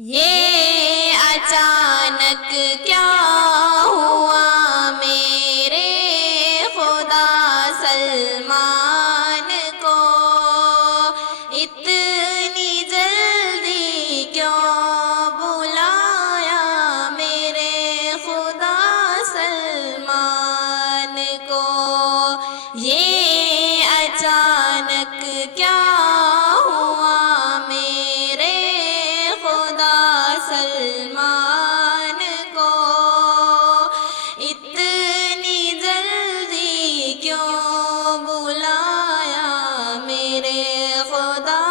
یہ اچانک کیا ہوا میرے خدا سلمان کو، اتنی جلدی کیوں بلایا میرے خدا سلمان کو، یہ اچانک کیا ہوا میرے خدا سلمان کو، اتنی جلدی کیوں بلایا میرے خدا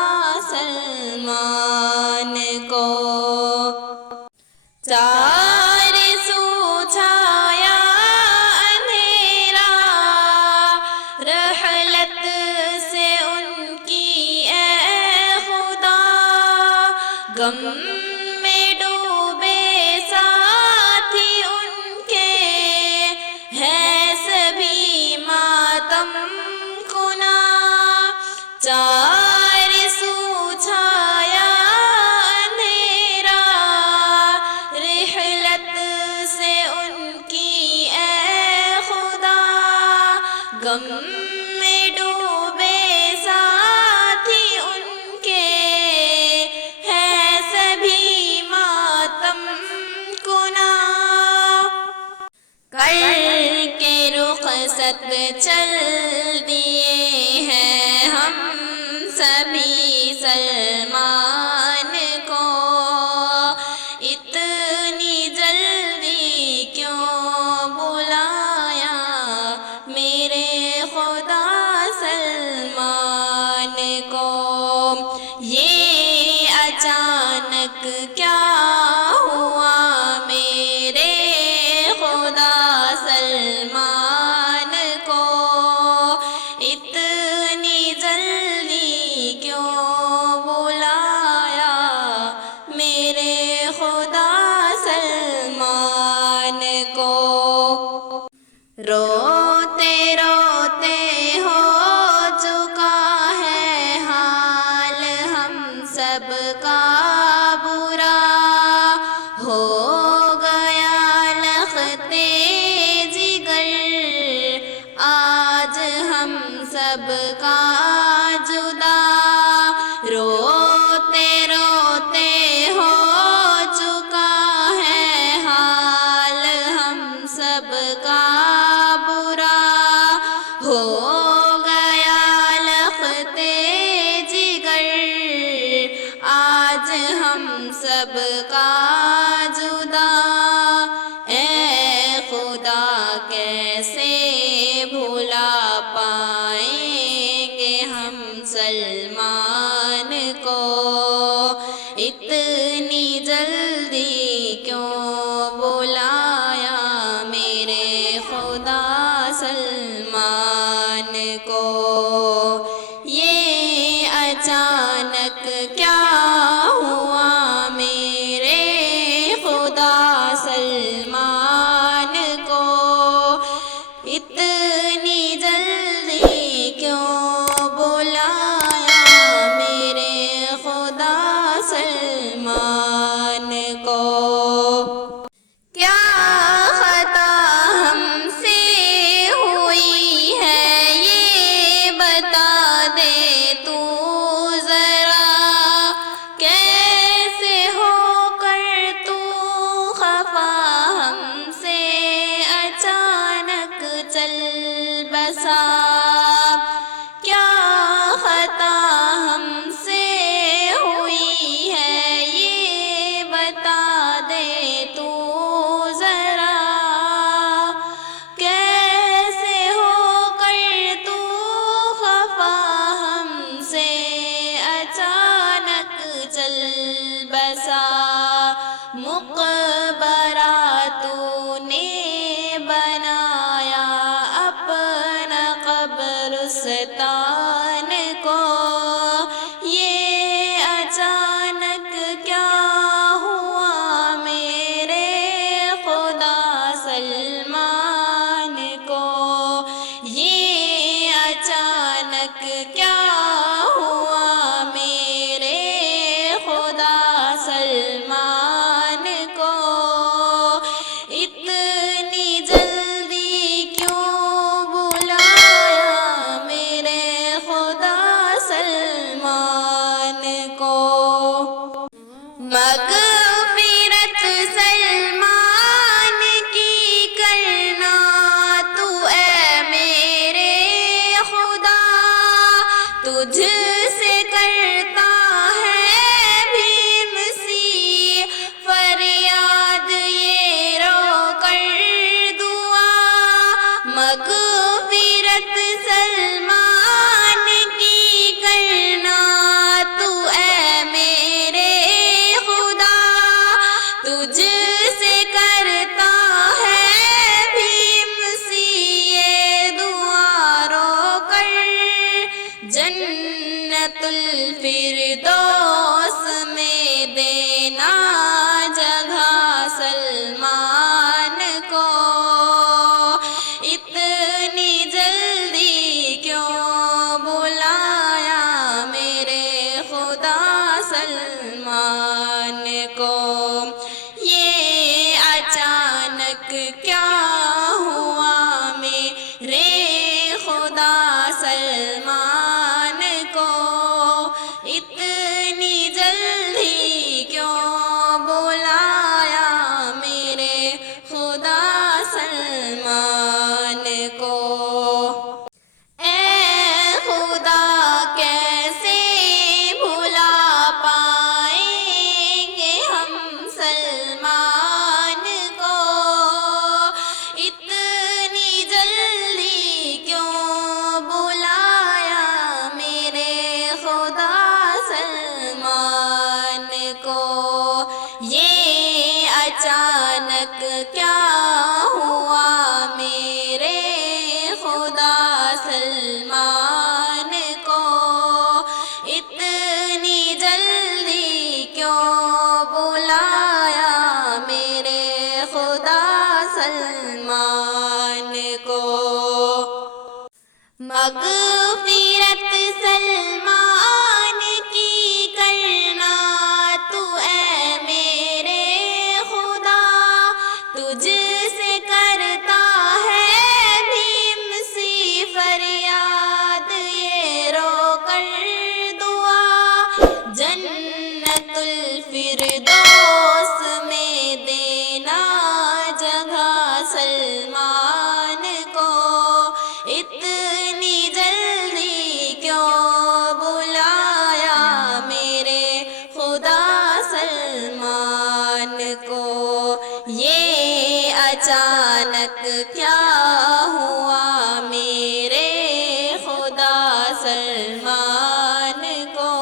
سلمان کو۔ چار سو چھایا اندھیرا رحلت سے ان کی اے خدا، غم میں ڈوبے ساتھی ان کے ہے سبھی ماتم کنا، چار سو چھایا اندھیرا رحلت سے ان کی اے خدا، غم میں ڈوبے ساتھی ان کے ہے سبھی ماتم کنا، کر کے رخصت چل دیے ہیں ہم سبھی سلمان کو، اتنی جلدی کیوں بلایا میرے خدا سلمان کو، یہ اچانک کیا ہوا میرے خدا سلمان کو، اتنی جلدی کیوں بلایا میرے خدا سلمان کو، روتے روتے ہو چکا ہے حال ہم سب کا برا، ہو گیا لختے جگر آج ہم سب کا جدا، روتے روتے ہو چکا ہے حال ہم سب کا برا، ہو گیا لختے جگر آج ہم سب کا جدا، اے خدا کیسے بھلا پائیں گے ہم سلمان کو، اتنی جلدی کیوں بلایا میرے خدا سلمان کو، یہ اچانک کیا ہوا میرے خدا سلمان کو، اتنی جلدی کیوں بلایا میرے خدا سلمان کو، کیا خطا ہم سے ہوئی ہے یہ بتا دے تو ذرا، کیسے ہو کر تو خفا ہم سے اچانک چل بسا، کیا خطا ہم سے ہوئی ہے یہ بتا دے تو ذرا، کیسے ہو کر تو خفا ہم سے اچانک چل بسا، مقبرہ تو نے بنایا اپنا قبرستان کو، یہ اچانک کیا ہوا میرے خدا سلمان کو، یہ اچانک کیا ہوا میرے خدا سلمان مغفرت سلمان کی کرنا تو اے میرے خدا، تجھ سے کرتا ہے بھیم سی فریاد یہ رو کر دعا۔ مغفرت سلمان کی کرنا تو اے میرے خدا، تجھ سے کرتا ہے بھیم سی یہ دعا رو کر۔ جنت الفردوس میں دینا جگہ سلمان کو، اتنی جلدی کیوں بلایا میرے خدا سلمان کو۔ یہ اچانک کیا ہوا میرے خدا سلمان کو، اتنی جلدی کیوں بلایا میرے خدا سلمان کو۔ اے خدا کیسے بھلا پائیں گے ہم سلمان کو، اتنی جلدی کیوں بلایا میرے خدا سلمان کو۔ یہ اچانک کیا ہوا میرے خدا سلمان کو، اتنی جلدی کیوں بلایا میرے خدا سلمان کو۔ مغفرت سلمان کی کرنا تو اے میرے خدا، تجھ سے کرتا ہے بھیم سی فریاد یہ رو کر دعا۔ جنت الفردوس میں دینا جگہ سلمان کو، اتنی جلدی کیوں بلایا میرے خدا سلمان کو۔ یہ اچانک کیا ہوا میرے خدا سلمان کو،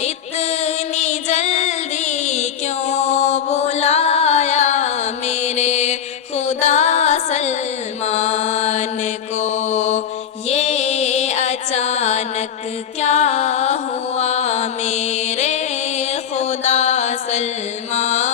اتنی جلدی کیوں بلایا میرے خدا سلمان کو۔ یہ اچانک کیا ہوا میرے خدا سلمان